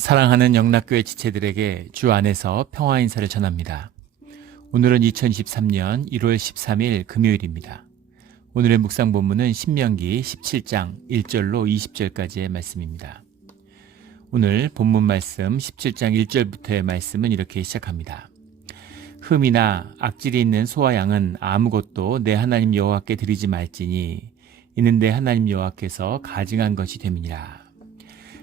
사랑하는 영락교회 지체들에게 주 안에서 평화 인사를 전합니다. 오늘은 2023년 1월 13일 금요일입니다. 오늘의 묵상 본문은 신명기 17장 1절로 20절까지의 말씀입니다. 오늘 본문 말씀 17장 1절부터의 말씀은 이렇게 시작합니다. 흠이나 악질이 있는 소와 양은 아무것도 내 하나님 여호와께 드리지 말지니 이는 내 하나님 여호와께서 가증한 것이 됨이니라.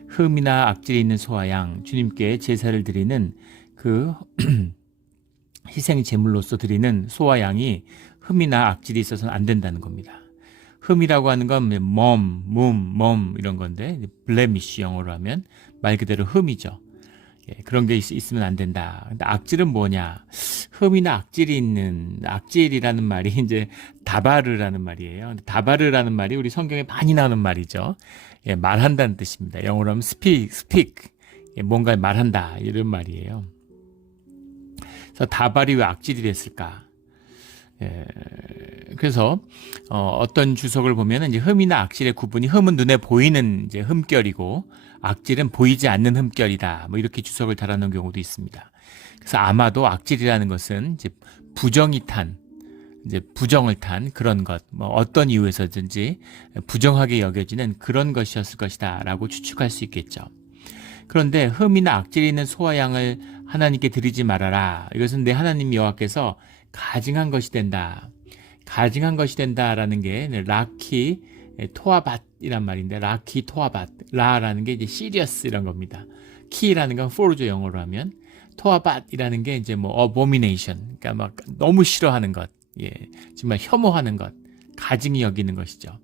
흠이나 악질이 있는 소와 양, 주님께 제사를 드리는 그 희생 제물로서 드리는 소와 양이 흠이나 악질이 있어서는 안 된다는 겁니다. 흠이라고 하는 건 몸 이런 건데 blemish 영어로 하면 말 그대로 흠이죠. 그런 게 있으면 안 된다. 근데 악질은 뭐냐? 흠이나 악질이 있는, 악질이라는 말이 이제 다바르라는 말이에요. 다바르라는 말이 우리 성경에 많이 나오는 말이죠. 말한다는 뜻입니다. 영어로 하면 speak. 뭔가 말한다. 이런 말이에요. 그래서 다발이 왜 악질이 됐을까? 그래서 어떤 주석을 보면 이제 흠이나 악질의 구분이, 흠은 눈에 보이는 이제 흠결이고 악질은 보이지 않는 흠결이다. 뭐 이렇게 주석을 달아놓은 경우도 있습니다. 그래서 아마도 악질이라는 것은 이제 부정을 탄 그런 것, 뭐 어떤 이유에서든지 부정하게 여겨지는 그런 것이었을 것이다라고 추측할 수 있겠죠. 그런데 흠이나 악질이 있는 소와 양을 하나님께 드리지 말아라. 이것은 내 하나님 여호와께서 가증한 것이 된다. 가증한 것이 된다라는 게 라키 토아밧이란 말인데, 라키 토아밧, 라라는 게 이제 시리어스 이런 겁니다. 키라는 건 for죠, 영어로 하면. 토아밧이라는 게 이제 뭐 abomination, 그러니까 막 너무 싫어하는 것, 정말 혐오하는 것, 가증히 여기는 것이죠.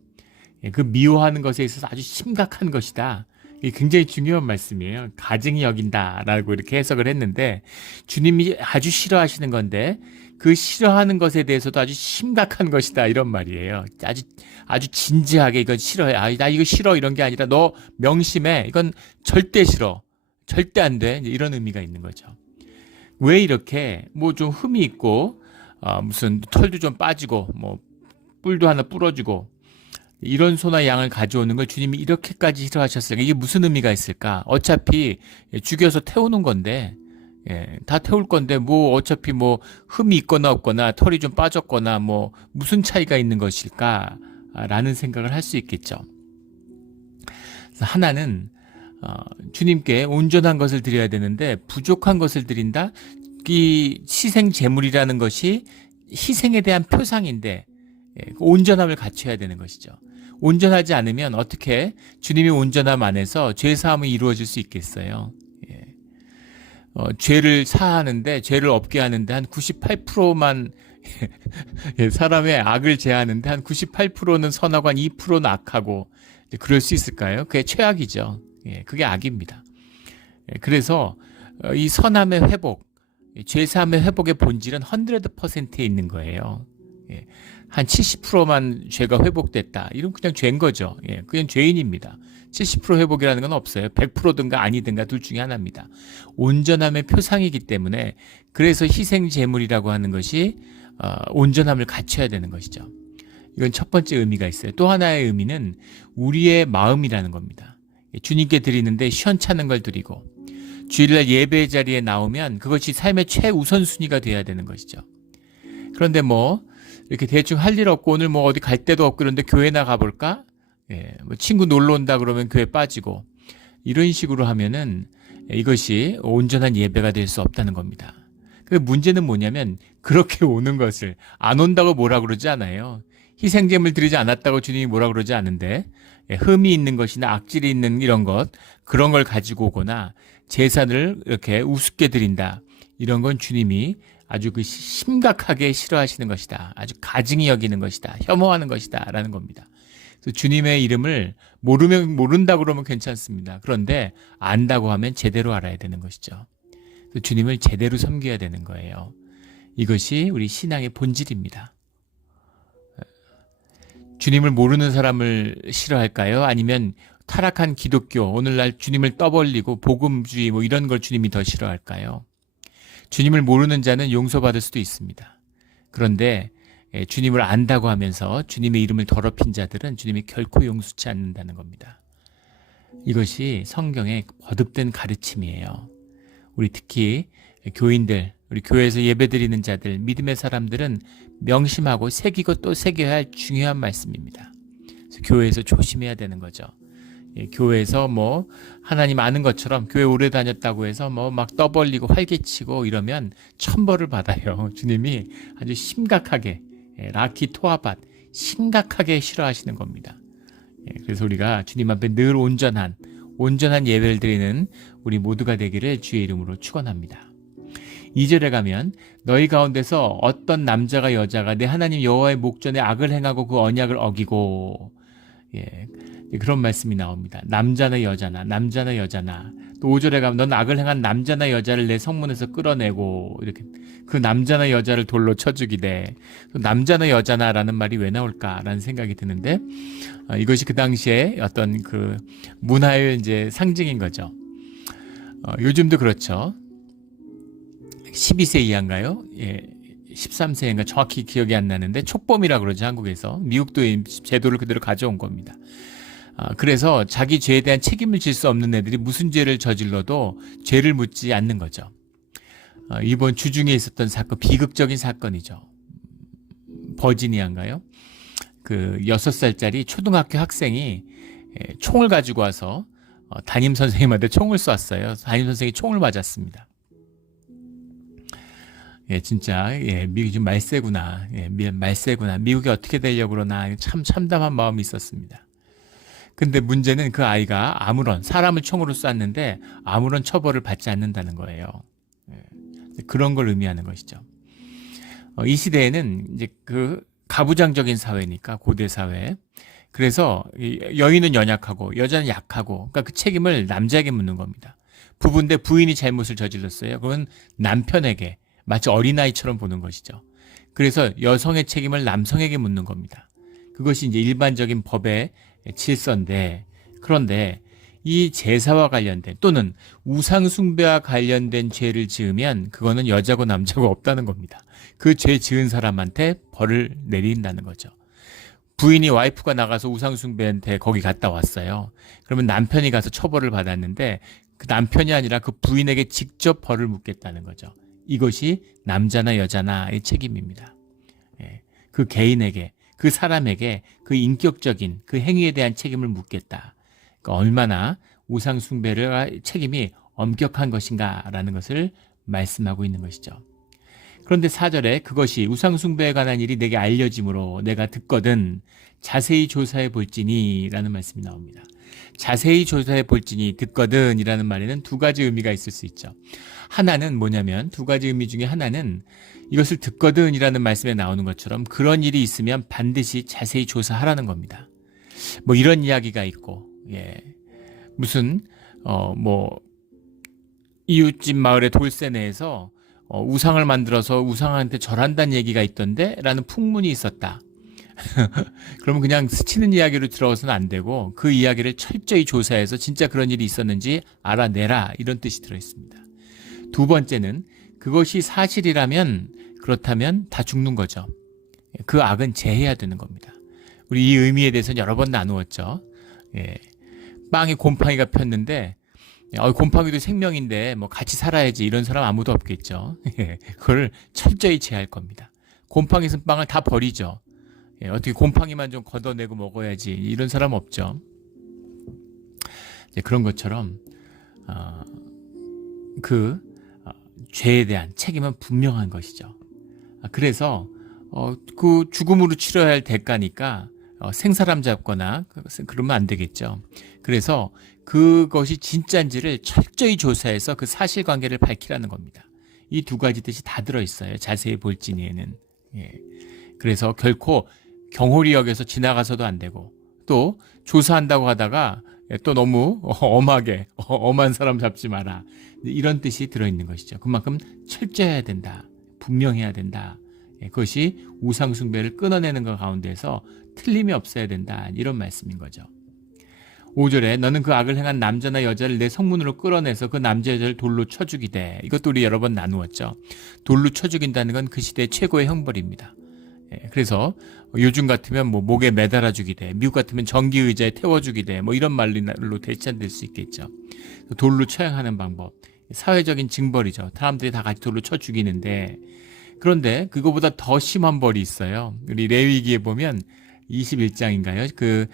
그 미워하는 것에 있어서 아주 심각한 것이다. 이게 굉장히 중요한 말씀이에요. 가증히 여긴다라고 이렇게 해석을 했는데, 주님이 아주 싫어하시는 건데 그 싫어하는 것에 대해서도 아주 심각한 것이다, 이런 말이에요. 아주 진지하게 이건 싫어해. 나 이거 싫어, 이런 게 아니라 너 명심해. 이건 절대 싫어. 절대 안 돼. 이런 의미가 있는 거죠. 왜 이렇게 뭐 좀 흠이 있고 무슨 털도 좀 빠지고 뭐 뿔도 하나 부러지고 이런 소나 양을 가져오는 걸 주님이 이렇게까지 싫어하셨을까? 이게 무슨 의미가 있을까? 어차피 죽여서 태우는 건데, 다 태울 건데 뭐 어차피 뭐 흠이 있거나 없거나 털이 좀 빠졌거나 뭐 무슨 차이가 있는 것일까? 라는 생각을 할 수 있겠죠. 그래서 하나는 주님께 온전한 것을 드려야 되는데 부족한 것을 드린다? 이 희생 제물이라는 것이 희생에 대한 표상인데 온전함을 갖춰야 되는 것이죠. 온전하지 않으면 어떻게 주님의 온전함 안에서 죄사함이 이루어질 수 있겠어요? 죄를 사하는데, 죄를 없게 하는데 한 98%만 사람의 악을 제하는데 한 98%는 선하고 한 2%는 악하고, 그럴 수 있을까요? 그게 최악이죠. 그게 악입니다. 그래서 이 선함의 회복, 죄사함의 회복의 본질은 100%에 있는 거예요. 한 70%만 죄가 회복됐다. 이건 그냥 죄인 거죠. 그냥 죄인입니다. 70% 회복이라는 건 없어요. 100%든가 아니든가 둘 중에 하나입니다. 온전함의 표상이기 때문에, 그래서 희생 제물이라고 하는 것이 온전함을 갖춰야 되는 것이죠. 이건 첫 번째 의미가 있어요. 또 하나의 의미는 우리의 마음이라는 겁니다. 주님께 드리는데 시원찮은 걸 드리고, 주일날 예배 자리에 나오면 그것이 삶의 최우선순위가 돼야 되는 것이죠. 그런데 뭐 이렇게 대충 할 일 없고 오늘 뭐 어디 갈 데도 없고 그런데 교회나 가볼까? 뭐 친구 놀러 온다 그러면 교회 빠지고, 이런 식으로 하면은 이것이 온전한 예배가 될 수 없다는 겁니다. 근데 문제는 뭐냐면 그렇게 오는 것을 안 온다고 뭐라 그러지 않아요. 희생제물 드리지 않았다고 주님이 뭐라 그러지 않은데, 흠이 있는 것이나 악질이 있는 이런 것, 그런 걸 가지고 오거나 제사를 이렇게 우습게 드린다, 이런 건 주님이 아주 심각하게 싫어하시는 것이다. 아주 가증히 여기는 것이다. 혐오하는 것이다. 라는 겁니다. 그래서 주님의 이름을 모른다 그러면 괜찮습니다. 그런데 안다고 하면 제대로 알아야 되는 것이죠. 그래서 주님을 제대로 섬겨야 되는 거예요. 이것이 우리 신앙의 본질입니다. 주님을 모르는 사람을 싫어할까요? 아니면 타락한 기독교, 오늘날 주님을 떠벌리고 복음주의 뭐 이런 걸 주님이 더 싫어할까요? 주님을 모르는 자는 용서받을 수도 있습니다. 그런데 주님을 안다고 하면서 주님의 이름을 더럽힌 자들은 주님이 결코 용서치 않는다는 겁니다. 이것이 성경의 거듭된 가르침이에요. 우리 특히 교인들, 우리 교회에서 예배드리는 자들, 믿음의 사람들은 명심하고 새기고 또 새겨야 할 중요한 말씀입니다. 그래서 교회에서 조심해야 되는 거죠. 교회에서 뭐 하나님 아는 것처럼 교회 오래 다녔다고 해서 뭐 막 떠벌리고 활개치고 이러면 천벌을 받아요. 주님이 아주 심각하게 라키 토아밭 심각하게 싫어하시는 겁니다. 그래서 우리가 주님 앞에 늘 온전한 예배를 드리는 우리 모두가 되기를 주의 이름으로 축원합니다. 2절에 가면 너희 가운데서 어떤 남자가 여자가 내 하나님 여호와의 목전에 악을 행하고 그 언약을 어기고 그런 말씀이 나옵니다. 남자나 여자나 또 5절에 가면 넌 악을 행한 남자나 여자를 내 성문에서 끌어내고 이렇게 그 남자나 여자를 돌로 쳐 죽이되 남자나 여자나라는 말이 왜 나올까라는 생각이 드는데 이것이 그 당시에 어떤 그 문화의 이제 상징인 거죠. 요즘도 그렇죠. 12세 이하인가요? 13세인가 정확히 기억이 안 나는데 촉범이라 그러죠, 한국에서. 미국도 제도를 그대로 가져온 겁니다. 그래서 자기 죄에 대한 책임을 질 수 없는 애들이 무슨 죄를 저질러도 죄를 묻지 않는 거죠. 이번 주중에 있었던 사건, 비극적인 사건이죠. 버지니아인가요? 그 6살짜리 초등학교 학생이 총을 가지고 와서 담임 선생님한테 총을 쐈어요. 담임 선생님이 총을 맞았습니다. 진짜, 미국이 좀 말세구나. 말세구나. 미국이 어떻게 되려고 그러나. 참 참담한 마음이 있었습니다. 근데 문제는 그 아이가 사람을 총으로 쐈는데 아무런 처벌을 받지 않는다는 거예요. 그런 걸 의미하는 것이죠. 이 시대에는 이제 그 가부장적인 사회니까, 고대 사회. 그래서 여인은 연약하고 여자는 약하고, 그러니까 그 책임을 남자에게 묻는 겁니다. 부부인데 부인이 잘못을 저질렀어요. 그건 남편에게, 마치 어린아이처럼 보는 것이죠. 그래서 여성의 책임을 남성에게 묻는 겁니다. 그것이 이제 일반적인 법의 질서인데, 그런데 이 제사와 관련된 또는 우상숭배와 관련된 죄를 지으면 그거는 여자고 남자고 없다는 겁니다. 그 죄 지은 사람한테 벌을 내린다는 거죠. 부인이 와이프가 나가서 우상숭배한테 거기 갔다 왔어요. 그러면 남편이 가서 처벌을 받았는데 그 남편이 아니라 그 부인에게 직접 벌을 묻겠다는 거죠. 이것이 남자나 여자나의 책임입니다. 그 개인에게, 그 사람에게 그 인격적인 그 행위에 대한 책임을 묻겠다. 그러니까 얼마나 우상숭배의 책임이 엄격한 것인가라는 것을 말씀하고 있는 것이죠. 그런데 4절에 그것이 우상숭배에 관한 일이 내게 알려짐으로 내가 듣거든 자세히 조사해 볼지니 라는 말씀이 나옵니다. 자세히 조사해 볼지니, 듣거든 이라는 말에는 두 가지 의미가 있을 수 있죠. 하나는 뭐냐면, 두 가지 의미 중에 하나는 이것을 듣거든 이라는 말씀에 나오는 것처럼 그런 일이 있으면 반드시 자세히 조사하라는 겁니다. 뭐 이런 이야기가 있고, 무슨 이웃집 마을의 돌쇠 내에서 우상을 만들어서 우상한테 절한다는 얘기가 있던데 라는 풍문이 있었다. 그러면 그냥 스치는 이야기로 들어서는 안 되고 그 이야기를 철저히 조사해서 진짜 그런 일이 있었는지 알아내라, 이런 뜻이 들어있습니다. 두 번째는 그것이 사실이라면, 그렇다면 다 죽는 거죠. 그 악은 제해야 되는 겁니다. 우리 이 의미에 대해서는 여러 번 나누었죠. 빵에 곰팡이가 폈는데 곰팡이도 생명인데 뭐 같이 살아야지, 이런 사람 아무도 없겠죠. 그걸 철저히 제할 겁니다. 곰팡이 쓴 빵을 다 버리죠. 어떻게 곰팡이만 좀 걷어내고 먹어야지, 이런 사람 없죠. 그런 것처럼 그 죄에 대한 책임은 분명한 것이죠. 그래서 그 죽음으로 치러야 할 대가니까 생사람 잡거나 그러면 안 되겠죠. 그래서 그것이 진짜인지를 철저히 조사해서 그 사실관계를 밝히라는 겁니다. 이 두 가지 뜻이 다 들어있어요. 자세히 볼지니에는. 그래서 결코 경홀히 여겨서 지나가서도 안 되고, 또 조사한다고 하다가 또 너무 엄한 사람 잡지 마라, 이런 뜻이 들어있는 것이죠. 그만큼 철저해야 된다, 분명해야 된다. 그것이 우상숭배를 끊어내는 것 가운데서 틀림이 없어야 된다, 이런 말씀인 거죠. 5절에 너는 그 악을 행한 남자나 여자를 내 성문으로 끌어내서 그 남자 여자를 돌로 쳐 죽이되, 이것도 우리 여러 번 나누었죠. 돌로 쳐 죽인다는 건 그 시대의 최고의 형벌입니다. 그래서 요즘 같으면 뭐 목에 매달아 주기 돼. 미국 같으면 전기 의자에 태워 주기 돼. 뭐 이런 말로 대체될 수 있겠죠. 돌로 처형하는 방법. 사회적인 징벌이죠. 사람들이 다 같이 돌로 쳐 죽이는데, 그런데 그거보다 더 심한 벌이 있어요. 우리 레위기에 보면 21장인가요?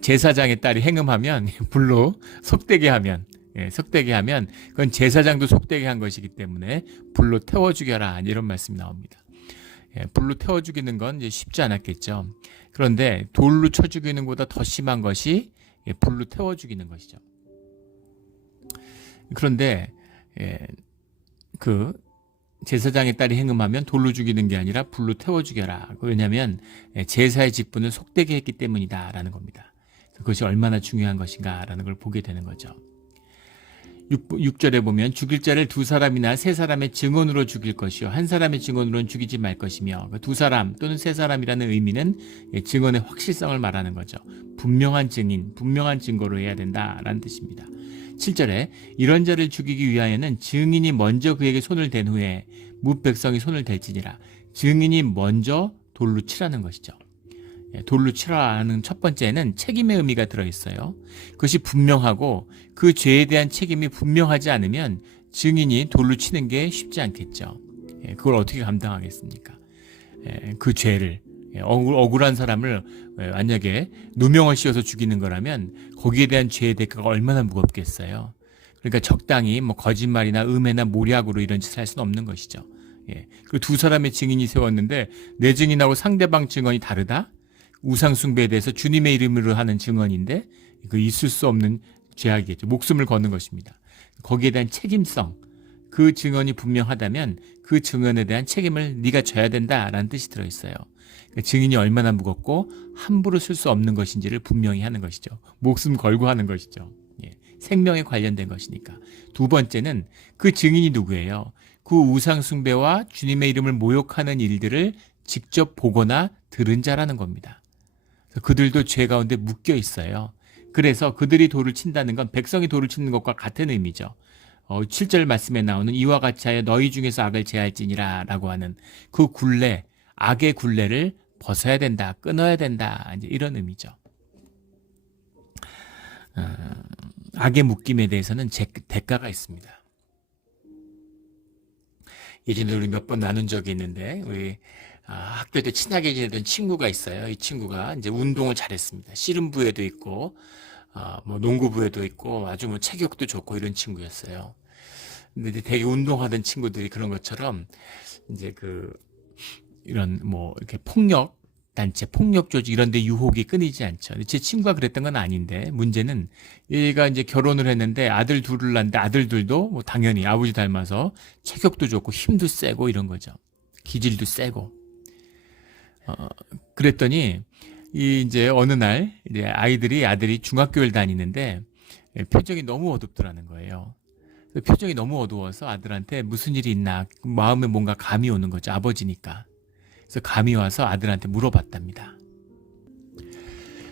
제사장의 딸이 행음하면 불로 속되게 하면, 속되게 하면 그건 제사장도 속되게 한 것이기 때문에 불로 태워 죽여라, 이런 말씀이 나옵니다. 불로 태워 죽이는 건 이제 쉽지 않았겠죠. 그런데 돌로 쳐 죽이는 것보다 더 심한 것이 불로 태워 죽이는 것이죠. 그런데 그 제사장의 딸이 행음하면 돌로 죽이는 게 아니라 불로 태워 죽여라. 왜냐하면 제사의 직분을 속되게 했기 때문이다라는 겁니다. 그것이 얼마나 중요한 것인가라는 걸 보게 되는 거죠. 6절에 보면 죽일 자를 두 사람이나 세 사람의 증언으로 죽일 것이요 한 사람의 증언으로는 죽이지 말 것이며, 두 사람 또는 세 사람이라는 의미는 증언의 확실성을 말하는 거죠. 분명한 증인, 분명한 증거로 해야 된다라는 뜻입니다. 7절에 이런 자를 죽이기 위하여는 증인이 먼저 그에게 손을 댄 후에 뭇 백성이 손을 댈지니라. 증인이 먼저 돌로 치라는 것이죠. 돌로 치라는 첫 번째는 책임의 의미가 들어있어요. 그것이 분명하고 그 죄에 대한 책임이 분명하지 않으면 증인이 돌로 치는 게 쉽지 않겠죠. 그걸 어떻게 감당하겠습니까? 그 죄를, 억울한 사람을 만약에 누명을 씌워서 죽이는 거라면 거기에 대한 죄의 대가가 얼마나 무겁겠어요. 그러니까 적당히 뭐 거짓말이나 음해나 모략으로 이런 짓을 할 수는 없는 것이죠. 그리고 두 사람의 증인이 세웠는데 내 증인하고 상대방 증언이 다르다? 우상 숭배에 대해서 주님의 이름으로 하는 증언인데 그 있을 수 없는 죄악이겠죠. 목숨을 거는 것입니다. 거기에 대한 책임성, 그 증언이 분명하다면 그 증언에 대한 책임을 네가 져야 된다라는 뜻이 들어있어요. 그러니까 증인이 얼마나 무겁고 함부로 쓸 수 없는 것인지를 분명히 하는 것이죠. 목숨 걸고 하는 것이죠. 생명에 관련된 것이니까. 두 번째는 그 증인이 누구예요? 그 우상 숭배와 주님의 이름을 모욕하는 일들을 직접 보거나 들은 자라는 겁니다. 그들도 죄 가운데 묶여 있어요. 그래서 그들이 돌을 친다는 건 백성이 돌을 치는 것과 같은 의미죠. 7절 말씀에 나오는 이와 같이 하여 너희 중에서 악을 제할지니라 라고 하는 그 굴레, 악의 굴레를 벗어야 된다, 끊어야 된다, 이제 이런 의미죠. 악의 묶임에 대해서는 대가가 있습니다. 예전에 우리 몇 번 나눈 적이 있는데 우리 학교 때 친하게 지내던 친구가 있어요. 이 친구가 이제 운동을 잘했습니다. 씨름부에도 있고, 뭐 농구부에도 있고, 아주 뭐 체격도 좋고 이런 친구였어요. 근데 이제 되게 운동하던 친구들이 그런 것처럼 이제 이런 뭐 이렇게 폭력 단체, 폭력 조직 이런 데 유혹이 끊이지 않죠. 제 친구가 그랬던 건 아닌데 문제는 얘가 이제 결혼을 했는데 아들 둘을 낳는데 아들들도 뭐 당연히 아버지 닮아서 체격도 좋고 힘도 세고 이런 거죠. 기질도 세고. 그랬더니 이제 어느 날 이제 아들이 중학교를 다니는데 표정이 너무 어둡더라는 거예요. 표정이 너무 어두워서 아들한테 무슨 일이 있나 마음에 뭔가 감이 오는 거죠. 아버지니까. 그래서 감이 와서 아들한테 물어봤답니다.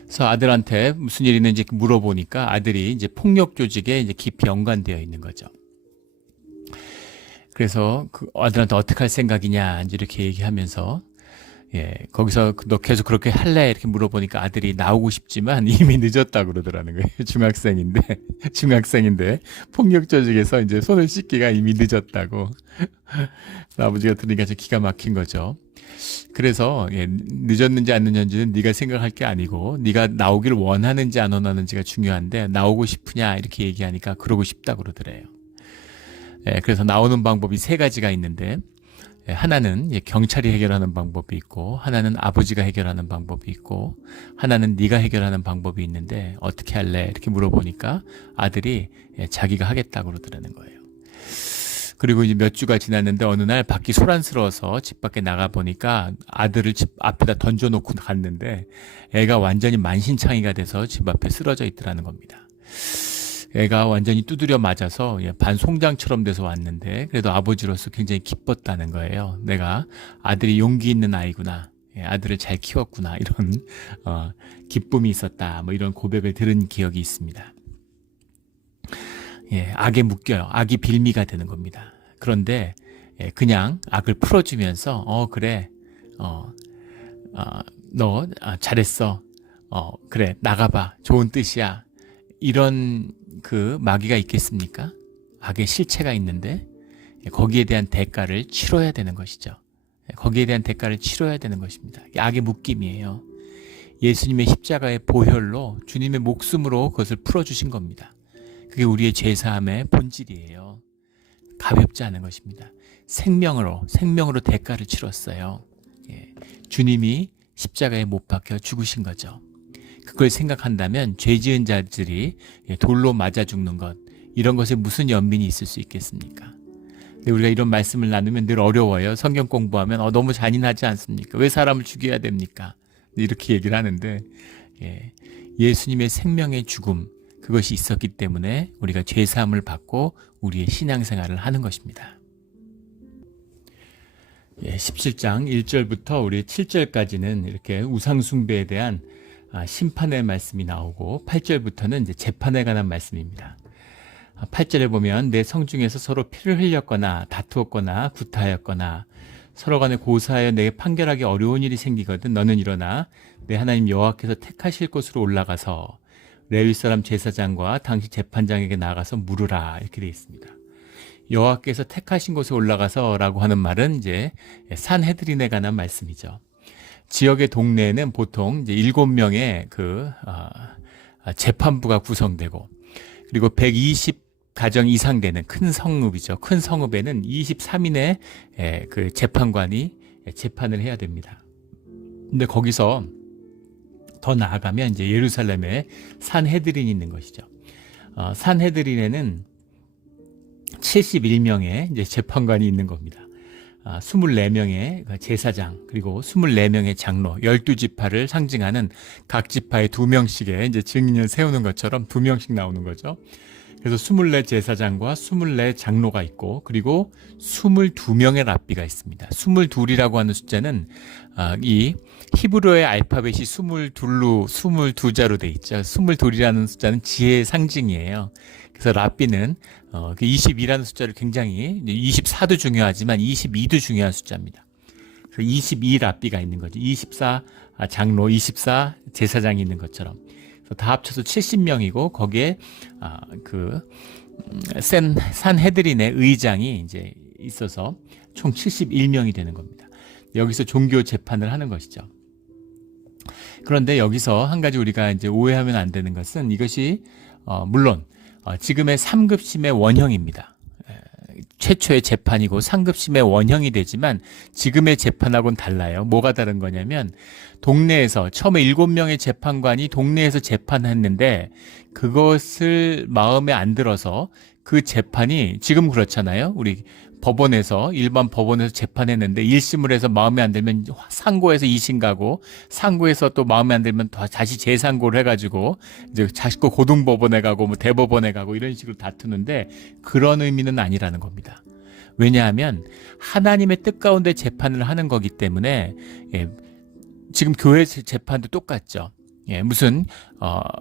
그래서 아들한테 무슨 일이 있는지 물어보니까 아들이 이제 폭력 조직에 이제 깊이 연관되어 있는 거죠. 그래서 그 아들한테 어떻게 할 생각이냐 이제 이렇게 얘기하면서 거기서 너 계속 그렇게 할래? 이렇게 물어보니까 아들이 나오고 싶지만 이미 늦었다고 그러더라는 거예요. 중학생인데 폭력 조직에서 이제 손을 씻기가 이미 늦었다고. 아버지가 들으니까 좀 기가 막힌 거죠. 그래서 늦었는지 안 늦었는지는 네가 생각할 게 아니고 네가 나오기를 원하는지 안 원하는지가 중요한데 나오고 싶으냐 이렇게 얘기하니까 그러고 싶다고 그러더래요. 그래서 나오는 방법이 세 가지가 있는데 하나는 경찰이 해결하는 방법이 있고 하나는 아버지가 해결하는 방법이 있고 하나는 네가 해결하는 방법이 있는데 어떻게 할래? 이렇게 물어보니까 아들이 자기가 하겠다고 그러더라는 거예요. 그리고 이제 몇 주가 지났는데 어느 날 밖이 소란스러워서 집 밖에 나가 보니까 아들을 집 앞에다 던져놓고 갔는데 애가 완전히 만신창이가 돼서 집 앞에 쓰러져 있더라는 겁니다. 애가 완전히 두드려 맞아서 반송장처럼 돼서 왔는데 그래도 아버지로서 굉장히 기뻤다는 거예요. 내가 아들이 용기 있는 아이구나. 아들을 잘 키웠구나. 이런 기쁨이 있었다. 뭐 이런 고백을 들은 기억이 있습니다. 악에 묶여요. 악이 빌미가 되는 겁니다. 그런데 그냥 악을 풀어주면서 그래. 너 잘했어. 그래, 나가봐. 좋은 뜻이야. 이런 그 마귀가 있겠습니까? 악의 실체가 있는데 거기에 대한 대가를 치러야 되는 것이죠. 거기에 대한 대가를 치러야 되는 것입니다. 악의 묶임이에요. 예수님의 십자가의 보혈로 주님의 목숨으로 그것을 풀어주신 겁니다. 그게 우리의 죄사함의 본질이에요. 가볍지 않은 것입니다. 생명으로 대가를 치렀어요. 주님이 십자가에 못 박혀 죽으신 거죠. 그걸 생각한다면 죄 지은 자들이 돌로 맞아 죽는 것, 이런 것에 무슨 연민이 있을 수 있겠습니까? 근데 우리가 이런 말씀을 나누면 늘 어려워요. 성경 공부하면 너무 잔인하지 않습니까? 왜 사람을 죽여야 됩니까? 이렇게 얘기를 하는데 예수님의 생명의 죽음, 그것이 있었기 때문에 우리가 죄사함을 받고 우리의 신앙생활을 하는 것입니다. 17장 1절부터 우리 7절까지는 이렇게 우상숭배에 대한 심판의 말씀이 나오고 8절부터는 이제 재판에 관한 말씀입니다. 8절에 보면 내 성중에서 서로 피를 흘렸거나 다투었거나 구타하였거나 서로 간에 고사하여 내게 판결하기 어려운 일이 생기거든 너는 일어나 내 하나님 여호와께서 택하실 곳으로 올라가서 레위 사람 제사장과 당시 재판장에게 나가서 물으라, 이렇게 되어 있습니다. 여호와께서 택하신 곳에 올라가서라고 하는 말은 이제 산헤드린에 관한 말씀이죠. 지역의 동네에는 보통 이제 7명의 그 재판부가 구성되고 그리고 120가정 이상 되는 큰 성읍이죠. 큰 성읍에는 23인의 그 재판관이 재판을 해야 됩니다. 근데 거기서 더 나아가면 이제 예루살렘에 산헤드린이 있는 것이죠. 산헤드린에는 71명의 이제 재판관이 있는 겁니다. 24명의 제사장, 그리고 24명의 장로, 12지파를 상징하는 각 지파에 2명씩의 이제 증인을 세우는 것처럼 2명씩 나오는 거죠. 그래서 24 제사장과 24 장로가 있고, 그리고 22명의 랍비가 있습니다. 22이라고 하는 숫자는 이 히브리어의 알파벳이 22자로 돼 있죠. 22이라는 숫자는 지혜의 상징이에요. 그래서 랍비는 22라는 숫자를 굉장히 24도 중요하지만 22도 중요한 숫자입니다. 그래서 22 랍비가 있는 거죠. 24 장로, 24 제사장이 있는 것처럼. 그래서 다 합쳐서 70명이고 거기에 산헤드린의 의장이 이제 있어서 총 71명이 되는 겁니다. 여기서 종교 재판을 하는 것이죠. 그런데 여기서 한 가지 우리가 이제 오해하면 안 되는 것은 이것이 물론 지금의 3급심의 원형입니다. 최초의 재판이고 상급심의 원형이 되지만 지금의 재판하고는 달라요. 뭐가 다른 거냐면 동네에서 처음에 7명의 재판관이 동네에서 재판했는데 그것을 마음에 안 들어서 그 재판이 지금 그렇잖아요. 우리 법원에서 일반 법원에서 재판했는데 1심을 해서 마음에 안 들면 상고해서 2심 가고 상고해서 또 마음에 안 들면 다시 재상고를 해가지고 이제 자식고 고등법원에 가고 뭐 대법원에 가고 이런 식으로 다투는데 그런 의미는 아니라는 겁니다. 왜냐하면 하나님의 뜻 가운데 재판을 하는 거기 때문에 지금 교회 재판도 똑같죠. 무슨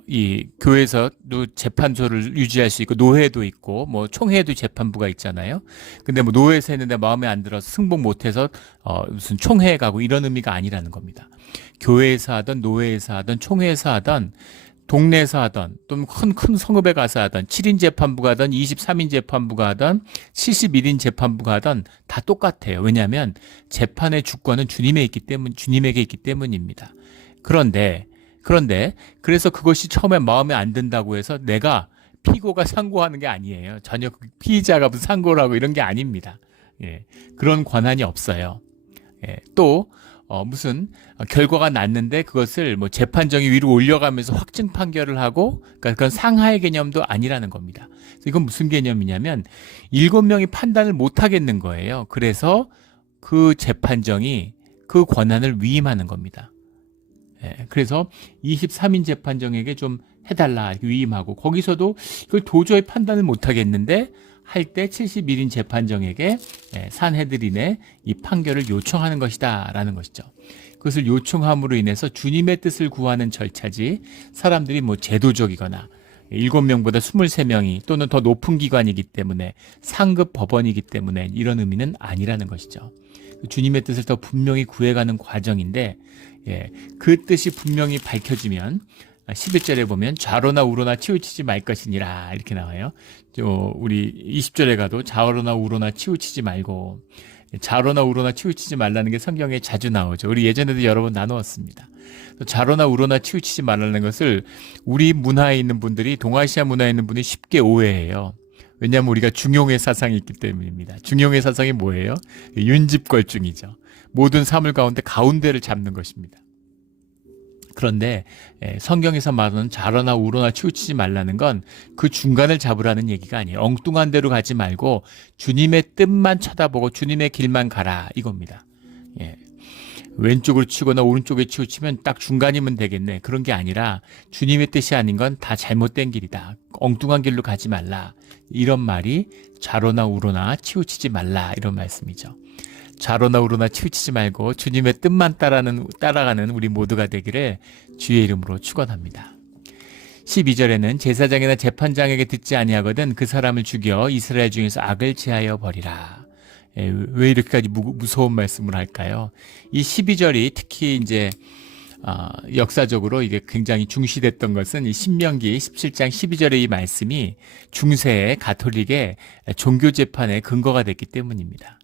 이 교회에서도 재판소를 유지할 수 있고 노회도 있고 뭐 총회도 재판부가 있잖아요. 근데 뭐 노회에서 했는데 마음에 안 들어서 승복 못해서 무슨 총회에 가고 이런 의미가 아니라는 겁니다. 교회에서 하던 노회에서 하던 총회에서 하던 동네에서 하던 또 큰 성읍에 가서 하던 7인 재판부가 하던 23인 재판부가 하던 71인 재판부가 하던 다 똑같아요. 왜냐하면 재판의 주권은 주님에게 있기 때문입니다. 그런데 그래서 그것이 처음에 마음에 안 든다고 해서 내가 피고가 상고하는 게 아니에요. 전혀 피의자가 무슨 상고를 하고 이런 게 아닙니다. 그런 권한이 없어요. 또 무슨 결과가 났는데 그것을 뭐 재판정이 위로 올려가면서 확증 판결을 하고 그러니까 그건 상하의 개념도 아니라는 겁니다. 그래서 이건 무슨 개념이냐면 7명이 판단을 못 하겠는 거예요. 그래서 그 재판정이 그 권한을 위임하는 겁니다. 그래서 23인 재판정에게 좀 해달라 이렇게 위임하고 거기서도 이걸 도저히 판단을 못 하겠는데 할 때 71인 재판정에게 산헤드린의 이 판결을 요청하는 것이다 라는 것이죠. 그것을 요청함으로 인해서 주님의 뜻을 구하는 절차지 사람들이 뭐 제도적이거나 7명보다 23명이 또는 더 높은 기관이기 때문에 상급 법원이기 때문에 이런 의미는 아니라는 것이죠. 주님의 뜻을 더 분명히 구해가는 과정인데 그 뜻이 분명히 밝혀지면 11절에 보면 좌로나 우로나 치우치지 말 것이니라 이렇게 나와요. 우리 20절에 가도 좌로나 우로나 치우치지 말고, 좌로나 우로나 치우치지 말라는 게 성경에 자주 나오죠. 우리 예전에도 여러 번 나누었습니다. 좌로나 우로나 치우치지 말라는 것을 우리 문화에 있는 분들이, 동아시아 문화에 있는 분이 쉽게 오해해요. 왜냐하면 우리가 중용의 사상이 있기 때문입니다. 중용의 사상이 뭐예요? 윤집걸중이죠. 모든 사물 가운데 가운데를 잡는 것입니다. 그런데 성경에서 말하는 좌로나 우로나 치우치지 말라는 건 그 중간을 잡으라는 얘기가 아니에요. 엉뚱한 데로 가지 말고 주님의 뜻만 쳐다보고 주님의 길만 가라 이겁니다. 왼쪽으로 치거나 오른쪽에 치우치면 딱 중간이면 되겠네. 그런 게 아니라 주님의 뜻이 아닌 건 다 잘못된 길이다. 엉뚱한 길로 가지 말라. 이런 말이 좌로나 우로나 치우치지 말라 이런 말씀이죠. 좌로나 우로나 치우치지 말고 주님의 뜻만 따라가는 우리 모두가 되기를 주의 이름으로 축원합니다. 12절에는 제사장이나 재판장에게 듣지 아니하거든 그 사람을 죽여 이스라엘 중에서 악을 제하여 버리라. 왜 이렇게까지 무서운 말씀을 할까요? 이 12절이 특히 이제 역사적으로 이게 굉장히 중시됐던 것은 이 신명기 17장 12절의 이 말씀이 중세의 가톨릭의 종교 재판의 근거가 됐기 때문입니다.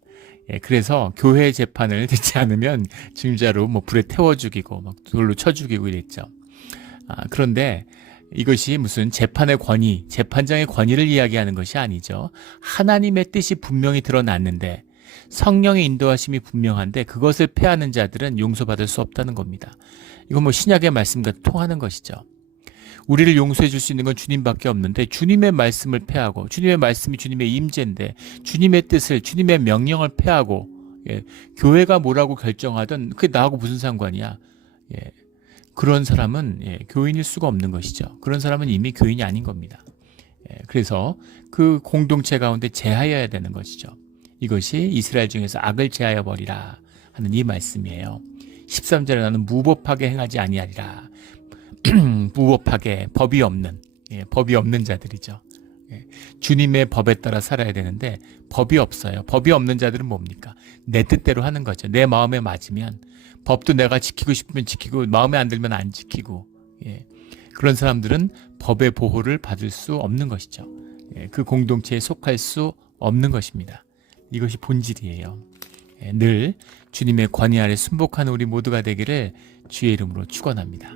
그래서 교회 재판을 듣지 않으면 진짜로 불에 태워 죽이고 돌로 쳐 죽이고 이랬죠. 그런데 이것이 무슨 재판의 권위, 재판장의 권위를 이야기하는 것이 아니죠. 하나님의 뜻이 분명히 드러났는데 성령의 인도하심이 분명한데 그것을 패하는 자들은 용서받을 수 없다는 겁니다. 이건 신약의 말씀과 통하는 것이죠. 우리를 용서해 줄 수 있는 건 주님밖에 없는데 주님의 말씀을 패하고, 주님의 말씀이 주님의 임재인데 주님의 뜻을, 주님의 명령을 패하고 교회가 뭐라고 결정하든 그게 나하고 무슨 상관이야. 그런 사람은 교인일 수가 없는 것이죠. 그런 사람은 이미 교인이 아닌 겁니다. 그래서 그 공동체 가운데 제하여야 되는 것이죠. 이것이 이스라엘 중에서 악을 제하여 버리라 하는 이 말씀이에요. 13절에 나는 무법하게 행하지 아니하리라. 무법하게, 법이 없는 자들이죠. 주님의 법에 따라 살아야 되는데 법이 없어요. 법이 없는 자들은 뭡니까? 내 뜻대로 하는 거죠. 내 마음에 맞으면, 법도 내가 지키고 싶으면 지키고 마음에 안 들면 안 지키고, 그런 사람들은 법의 보호를 받을 수 없는 것이죠. 그 공동체에 속할 수 없는 것입니다. 이것이 본질이에요. 늘 주님의 권위 아래 순복하는 우리 모두가 되기를 주의 이름으로 축원합니다.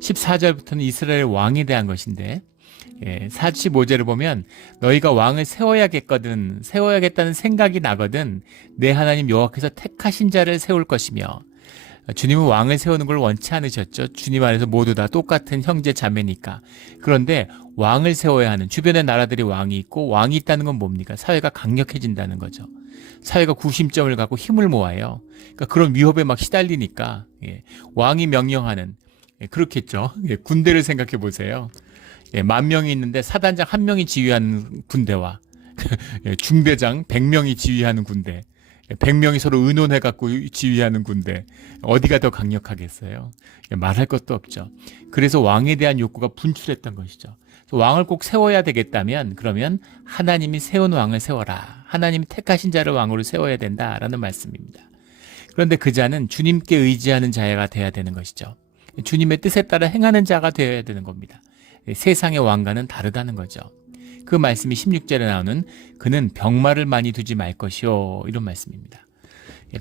14절부터는 이스라엘 왕에 대한 것인데 45절을 보면 너희가 왕을 세워야겠다는 생각이 나거든 내 하나님 여호와께서 택하신 자를 세울 것이며, 주님은 왕을 세우는 걸 원치 않으셨죠. 주님 안에서 모두 다 똑같은 형제 자매니까. 그런데 왕을 세워야 하는, 주변의 나라들이 왕이 있고, 왕이 있다는 건 뭡니까? 사회가 강력해진다는 거죠. 사회가 구심점을 갖고 힘을 모아요. 그러니까 그런 위협에 막 시달리니까 왕이 명령하는, 그렇겠죠. 군대를 생각해 보세요. 10,000명이 있는데 사단장 1명이 지휘하는 군대와 중대장 100명이 지휘하는 군대, 100명이 서로 의논해갖고 지휘하는 군대, 어디가 더 강력하겠어요? 말할 것도 없죠. 그래서 왕에 대한 욕구가 분출했던 것이죠. 왕을 꼭 세워야 되겠다면 그러면 하나님이 세운 왕을 세워라. 하나님이 택하신 자를 왕으로 세워야 된다라는 말씀입니다. 그런데 그 자는 주님께 의지하는 자가 되어야 되는 것이죠. 주님의 뜻에 따라 행하는 자가 되어야 되는 겁니다. 세상의 왕과는 다르다는 거죠. 그 말씀이 16절에 나오는 그는 병마를 많이 두지 말 것이요, 이런 말씀입니다.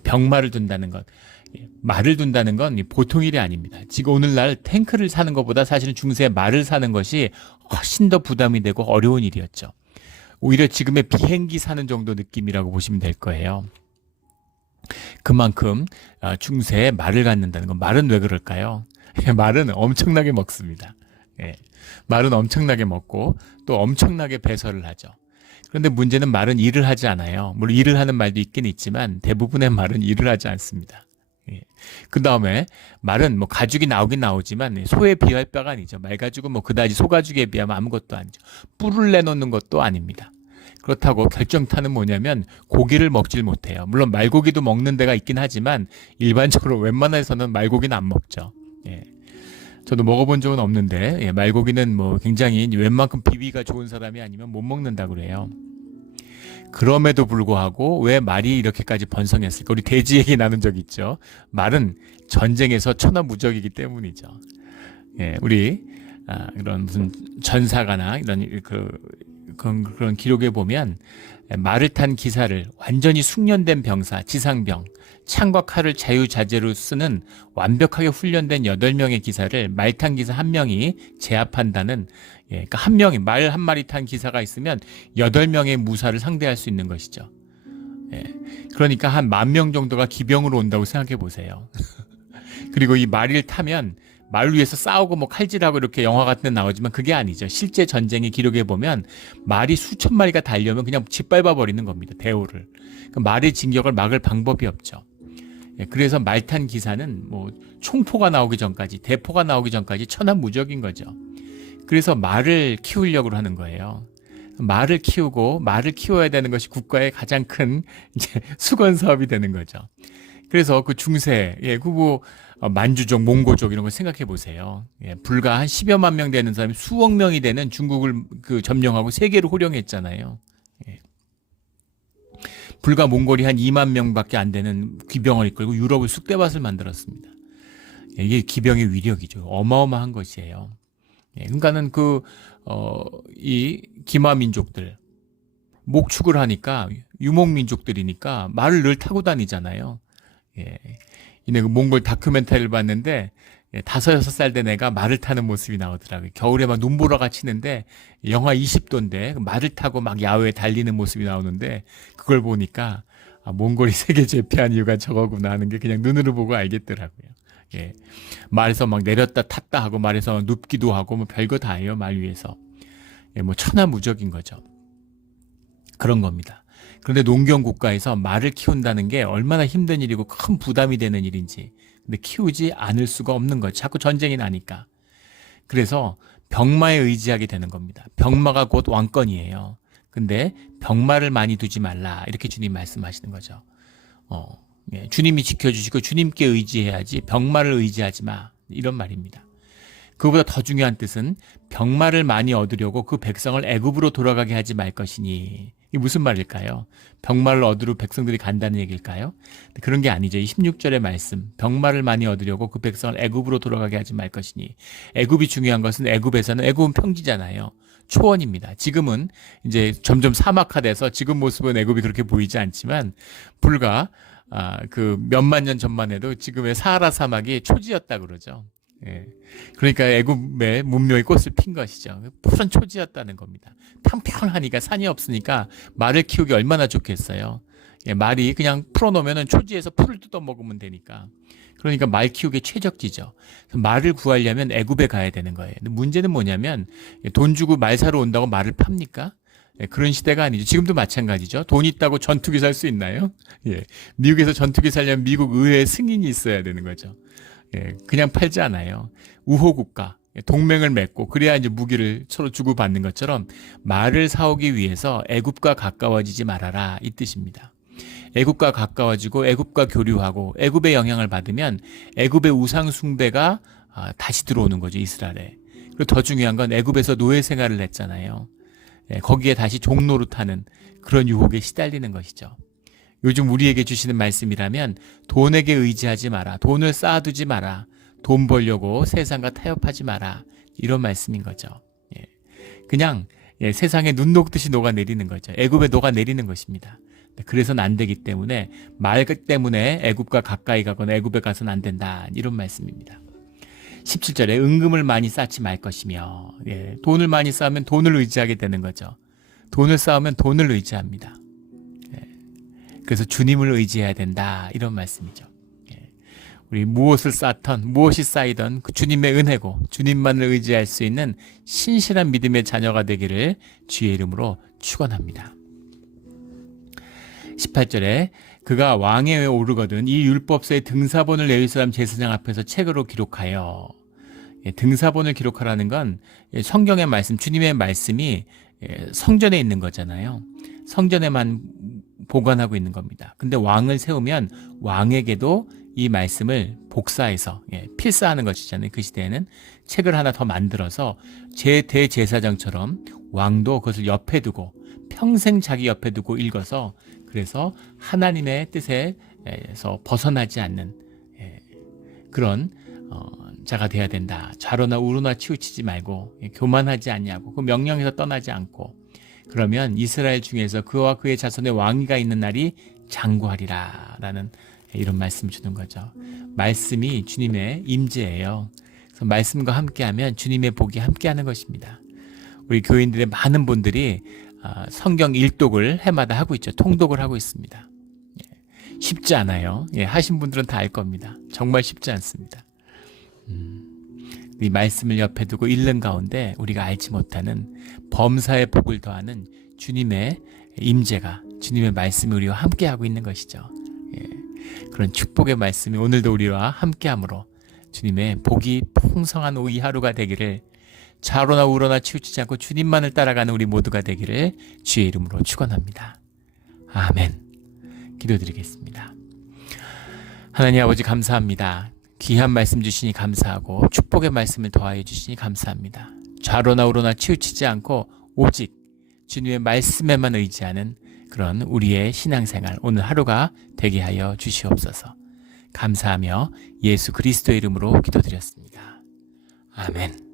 병마를 둔다는 것, 말을 둔다는 건 보통 일이 아닙니다. 지금 오늘날 탱크를 사는 것보다 사실은 중세에 말을 사는 것이 훨씬 더 부담이 되고 어려운 일이었죠. 오히려 지금의 비행기 사는 정도 느낌이라고 보시면 될 거예요. 그만큼 중세에 말을 갖는다는 건, 말은 왜 그럴까요? 말은 엄청나게 먹습니다. 말은 엄청나게 먹고 또 엄청나게 배설을 하죠. 그런데 문제는 말은 일을 하지 않아요. 물론 일을 하는 말도 있긴 있지만 대부분의 말은 일을 하지 않습니다. 그 다음에 말은 가죽이 나오긴 나오지만 소에 비할 바가 아니죠. 말 가죽은 그다지 소 가죽에 비하면 아무것도 아니죠. 뿔을 내놓는 것도 아닙니다. 그렇다고 결정타는 뭐냐면 고기를 먹질 못해요. 물론 말고기도 먹는 데가 있긴 하지만 일반적으로 웬만해서는 말고기는 안 먹죠. 저도 먹어본 적은 없는데 말고기는 뭐 굉장히 웬만큼 비위가 좋은 사람이 아니면 못 먹는다고 그래요. 그럼에도 불구하고 왜 말이 이렇게까지 번성했을까? 우리 돼지 얘기 나눈 적 있죠. 말은 전쟁에서 천하무적이기 때문이죠. 우리 그런 무슨 전사가나 이런 그런 기록에 보면 말을 탄 기사를 완전히 숙련된 병사, 지상병, 창과 칼을 자유자재로 쓰는 완벽하게 훈련된 8명의 기사를 말 탄 기사 1명이 제압한다는, 그러니까 한 명이 말 한 마리 탄 기사가 있으면 8명의 무사를 상대할 수 있는 것이죠. 그러니까 한 10,000명 정도가 기병으로 온다고 생각해 보세요. 그리고 이 말을 타면 말 위에서 싸우고 뭐 칼질하고 이렇게 영화 같은 데 나오지만 그게 아니죠. 실제 전쟁의 기록에 보면 말이 수천 마리가 달려오면 그냥 짓밟아 버리는 겁니다. 대오를. 그 말의 진격을 막을 방법이 없죠. 그래서 말 탄 기사는 뭐 총포가 나오기 전까지, 대포가 나오기 전까지 천하무적인 거죠. 그래서 말을 키우려고 하는 거예요. 말을 키우고 말을 키워야 되는 것이 국가의 가장 큰 이제 수건 사업이 되는 거죠. 그래서 그 중세, 만주족, 몽고족 이런 걸 생각해 보세요. 불과 한 10여만 명 되는 사람이 수억 명이 되는 중국을 점령하고 세계를 호령했잖아요. 불과 몽골이 한 2만 명밖에 안 되는 기병을 이끌고 유럽을 쑥대밭을 만들었습니다. 이게 기병의 위력이죠. 어마어마한 것이에요. 그러니까는 이 기마 민족들, 목축을 하니까 유목 민족들이니까 말을 늘 타고 다니잖아요. 그 몽골 다큐멘터리를 봤는데 5, 6살 된 애가 말을 타는 모습이 나오더라고요. 겨울에 막 눈보라가 치는데 영하 20도인데 말을 타고 막 야외에 달리는 모습이 나오는데 그걸 보니까 몽골이 세계 제패한 이유가 저거구나 하는 게 그냥 눈으로 보고 알겠더라고요. 말에서 막 내렸다 탔다 하고 말에서 눕기도 하고 뭐 별거 다 해요. 말 위에서. 뭐 천하무적인 거죠. 그런 겁니다. 그런데 농경 국가에서 말을 키운다는 게 얼마나 힘든 일이고 큰 부담이 되는 일인지, 근데 키우지 않을 수가 없는 거죠. 자꾸 전쟁이 나니까. 그래서 병마에 의지하게 되는 겁니다. 병마가 곧 왕권이에요. 근데 병마를 많이 두지 말라, 이렇게 주님 말씀하시는 거죠. 주님이 지켜주시고 주님께 의지해야지 병마를 의지하지 마, 이런 말입니다. 그보다 더 중요한 뜻은 병마를 많이 얻으려고 그 백성을 애굽으로 돌아가게 하지 말 것이니. 이게 무슨 말일까요? 병마를 얻으러 백성들이 간다는 얘기일까요? 그런 게 아니죠. 이 16절의 말씀, 병마를 많이 얻으려고 그 백성을 애굽으로 돌아가게 하지 말 것이니. 애굽이 중요한 것은 애굽은 평지잖아요. 초원입니다. 지금은 이제 점점 사막화돼서 지금 모습은 애굽이 그렇게 보이지 않지만 불과 몇만 년 전만 해도 지금의 사하라 사막이 초지였다 그러죠. 그러니까 애굽의 문명의 꽃을 핀 것이죠. 푸른 초지였다는 겁니다. 평평하니까 산이 없으니까 말을 키우기 얼마나 좋겠어요. 말이 그냥 풀어놓으면 초지에서 풀을 뜯어 먹으면 되니까. 그러니까 말 키우기 최적지죠. 말을 구하려면 애굽에 가야 되는 거예요. 근데 문제는 뭐냐면 돈 주고 말 사러 온다고 말을 팝니까? 그런 시대가 아니죠. 지금도 마찬가지죠. 돈 있다고 전투기 살 수 있나요? 미국에서 전투기 살려면 미국 의회 승인이 있어야 되는 거죠. 그냥 팔지 않아요. 우호국가, 동맹을 맺고 그래야 이제 무기를 서로 주고받는 것처럼 말을 사오기 위해서 애굽과 가까워지지 말아라, 이 뜻입니다. 애굽과 가까워지고 애굽과 교류하고 애굽의 영향을 받으면 애굽의 우상 숭배가 다시 들어오는 거죠, 이스라엘에. 그리고 더 중요한 건 애굽에서 노예 생활을 했잖아요. 거기에 다시 종노릇하는 그런 유혹에 시달리는 것이죠. 요즘 우리에게 주시는 말씀이라면 돈에게 의지하지 마라. 돈을 쌓아두지 마라. 돈 벌려고 세상과 타협하지 마라. 이런 말씀인 거죠. 그냥 세상에 눈 녹듯이 녹아내리는 거죠. 애굽에 녹아내리는 것입니다. 그래서는 안 되기 때문에 말 때문에 애굽과 가까이 가거나 애굽에 가서는 안 된다, 이런 말씀입니다. 17절에 은금을 많이 쌓지 말 것이며, 돈을 많이 쌓으면 돈을 의지하게 되는 거죠. 돈을 쌓으면 돈을 의지합니다. 그래서 주님을 의지해야 된다, 이런 말씀이죠. 우리 무엇을 쌓던, 무엇이 쌓이던 그 주님의 은혜고 주님만을 의지할 수 있는 신실한 믿음의 자녀가 되기를 주의 이름으로 축원합니다. 18절에 그가 왕에 오르거든 이 율법서의 등사본을 레위 사람 제사장 앞에서 책으로 기록하여. 등사본을 기록하라는 건 성경의 말씀, 주님의 말씀이 성전에 있는 거잖아요. 성전에만 보관하고 있는 겁니다. 근데 왕을 세우면 왕에게도 이 말씀을 복사해서 필사하는 것이잖아요. 그 시대에는 책을 하나 더 만들어서 대제사장처럼 왕도 그것을 옆에 두고 평생 자기 옆에 두고 읽어서 그래서 하나님의 뜻에서 벗어나지 않는 그런 자가 돼야 된다. 좌로나 우로나 치우치지 말고 교만하지 않냐고 그 명령에서 떠나지 않고 그러면 이스라엘 중에서 그와 그의 자손의 왕위가 있는 날이 장구하리라 라는 이런 말씀을 주는 거죠. 말씀이 주님의 임재예요. 그래서 말씀과 함께하면 주님의 복이 함께하는 것입니다. 우리 교인들의 많은 분들이 성경 일독을 해마다 하고 있죠. 통독을 하고 있습니다. 쉽지 않아요. 하신 분들은 다 알 겁니다. 정말 쉽지 않습니다. 이 말씀을 옆에 두고 읽는 가운데 우리가 알지 못하는 범사의 복을 더하는 주님의 임재가 주님의 말씀이 우리와 함께하고 있는 것이죠. 그런 축복의 말씀이 오늘도 우리와 함께함으로 주님의 복이 풍성한 이 하루가 되기를 좌로나 우로나 치우치지 않고 주님만을 따라가는 우리 모두가 되기를 주의 이름으로 축원합니다. 아멘. 기도드리겠습니다. 하나님 아버지 감사합니다. 귀한 말씀 주시니 감사하고 축복의 말씀을 더하여 주시니 감사합니다. 좌로나 우로나 치우치지 않고 오직 주님의 말씀에만 의지하는 그런 우리의 신앙생활 오늘 하루가 되게 하여 주시옵소서. 감사하며 예수 그리스도의 이름으로 기도드렸습니다. 아멘.